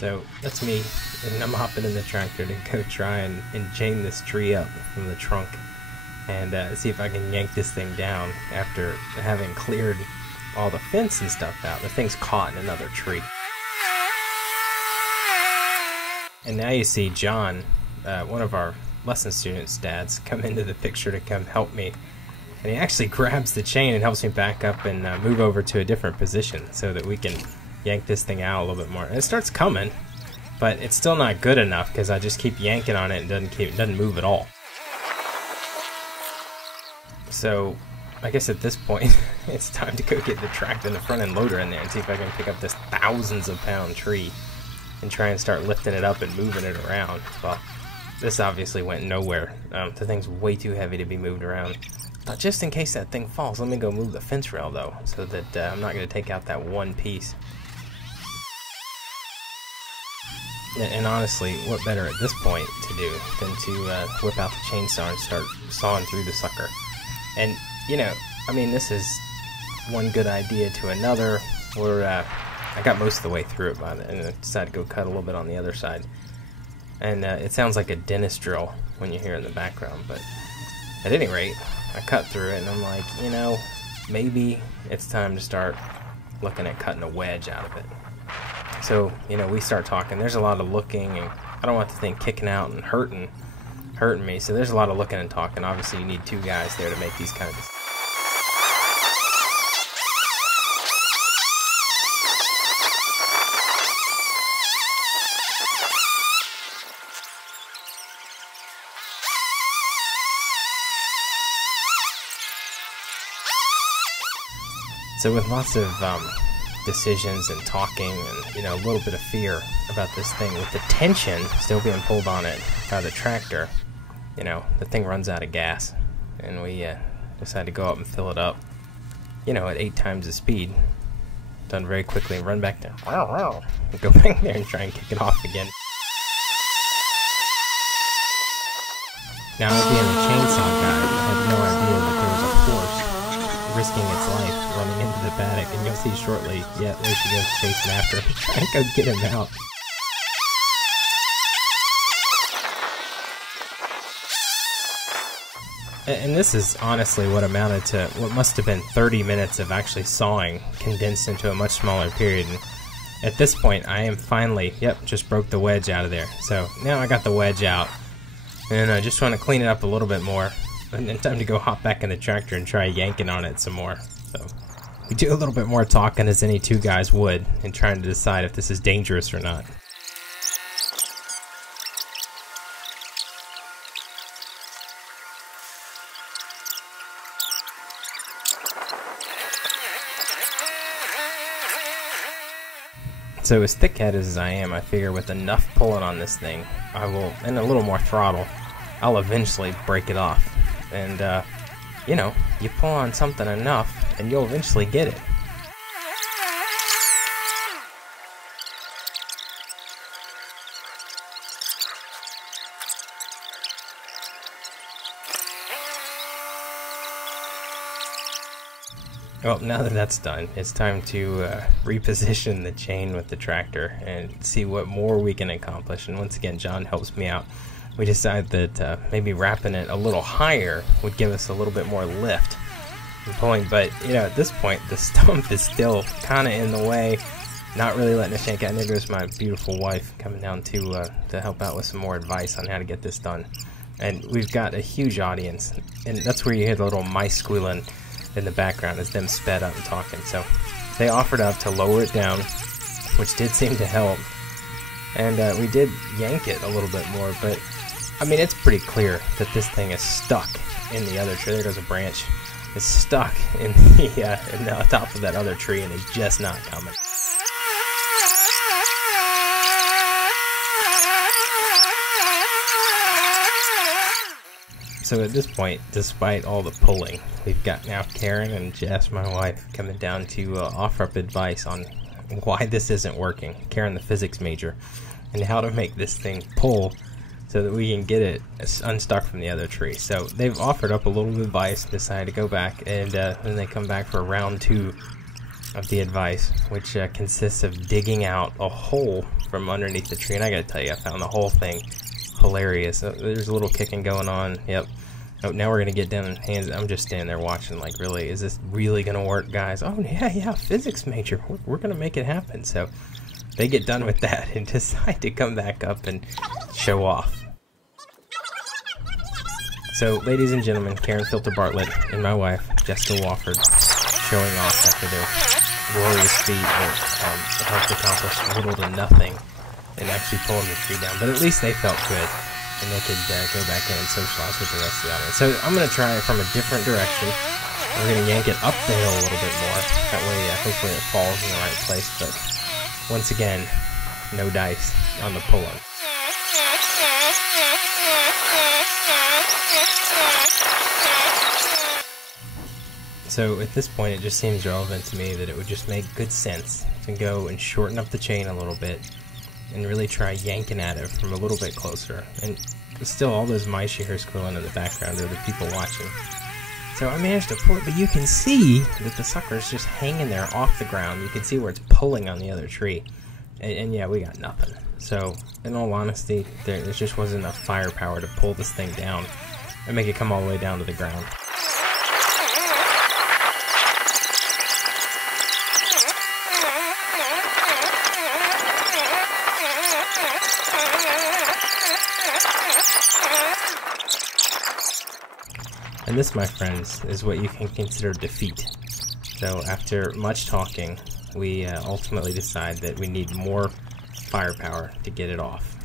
So that's me, and I'm hopping in the tractor to go try and chain this tree up from the trunk and see if I can yank this thing down after having cleared all the fence and stuff out. The thing's caught in another tree. And now you see John, one of our lesson students' dads, come into the picture to come help me. And he actually grabs the chain and helps me back up and move over to a different position so that we can yank this thing out a little bit more. And it starts coming, but it's still not good enough because I just keep yanking on it and it doesn't move at all. So I guess at this point it's time to go get the tractor and the front end loader in there and see if I can pick up this thousands of pound tree and try and start lifting it up and moving it around. Well, this obviously went nowhere. The thing's way too heavy to be moved around. But just in case that thing falls, let me go move the fence rail though, so that I'm not going to take out that one piece. And honestly, what better at this point to do than to whip out the chainsaw and start sawing through the sucker. And, you know, I mean, this is one good idea to another. I got most of the way through it and I decided to go cut a little bit on the other side. And it sounds like a dentist drill when you hear it in the background, but at any rate, I cut through it and I'm like, you know, maybe it's time to start looking at cutting a wedge out of it. So, you know, we start talking. There's a lot of looking, and I don't want the thing kicking out and hurting me. So there's a lot of looking and talking. Obviously, you need two guys there to make these kind of decisions. So with lots of decisions and talking and, you know, a little bit of fear about this thing, with the tension still being pulled on it by the tractor, you know, the thing runs out of gas, and we decide to go up and fill it up, you know, at 8 times the speed, done very quickly, and run back down, and go back there and try and kick it off again. Now, being a chainsaw guy, I had no idea that there was a horse risking its life running into the paddock, and you'll see shortly, yeah, there she goes chasing after him, trying to go get him out. And this is honestly what amounted to what must have been 30 minutes of actually sawing condensed into a much smaller period. And at this point, I am finally, just broke the wedge out of there. So now I got the wedge out, and I just want to clean it up a little bit more. And then time to go hop back in the tractor and try yanking on it some more. So we do a little bit more talking, as any two guys would, and trying to decide if this is dangerous or not. So as thick-headed as I am, I figure with enough pulling on this thing, I will, and a little more throttle, I'll eventually break it off. And, you know, you pull on something enough, and you'll eventually get it. Well, now that that's done, it's time to reposition the chain with the tractor and see what more we can accomplish. And once again, John helps me out. We decided that maybe wrapping it a little higher would give us a little bit more lift in pulling, but you know, at this point the stump is still kind of in the way, not really letting us yank out. And there goes my beautiful wife coming down to help out with some more advice on how to get this done. And we've got a huge audience, and that's where you hear the little mice squealing in the background as them sped up and talking. So they offered up to lower it down, which did seem to help, and we did yank it a little bit more, but I mean, it's pretty clear that this thing is stuck in the other tree. There goes a branch. It's stuck in the top of that other tree, and it's just not coming. So at this point, despite all the pulling, we've got now Karen and Jess, my wife, coming down to offer up advice on why this isn't working. Karen, the physics major, and how to make this thing pull so that we can get it unstuck from the other tree. So they've offered up a little advice, decided to go back, and then they come back for round 2 of the advice, which consists of digging out a hole from underneath the tree. And I gotta tell you, I found the whole thing hilarious. There's a little kicking going on. Yep. Oh, now we're gonna get down in hands. I'm just standing there watching, like, really, is this really gonna work, guys? Oh yeah, physics major. We're gonna make it happen. So they get done with that and decide to come back up and show off. So, ladies and gentlemen, Karen Filter Bartlett and my wife, Jessica Wofford, showing off after their glorious feat that helped accomplish little to nothing and actually pulling the tree down. But at least they felt good, and they could go back in and socialize with the rest of the audience. So I'm going to try it from a different direction. We're going to yank it up the hill a little bit more. That way, hopefully it falls in the right place. But once again, no dice on the pull-up. So at this point, it just seems relevant to me that it would just make good sense to go and shorten up the chain a little bit and really try yanking at it from a little bit closer. And still, all those mice you hear squealing in the background are the people watching. So I managed to pull it, but you can see that the sucker's just hanging there off the ground. You can see where it's pulling on the other tree. And yeah, we got nothing. So in all honesty, there just wasn't enough firepower to pull this thing down and make it come all the way down to the ground. And this, my friends, is what you can consider defeat. So after much talking, we ultimately decide that we need more firepower to get it off.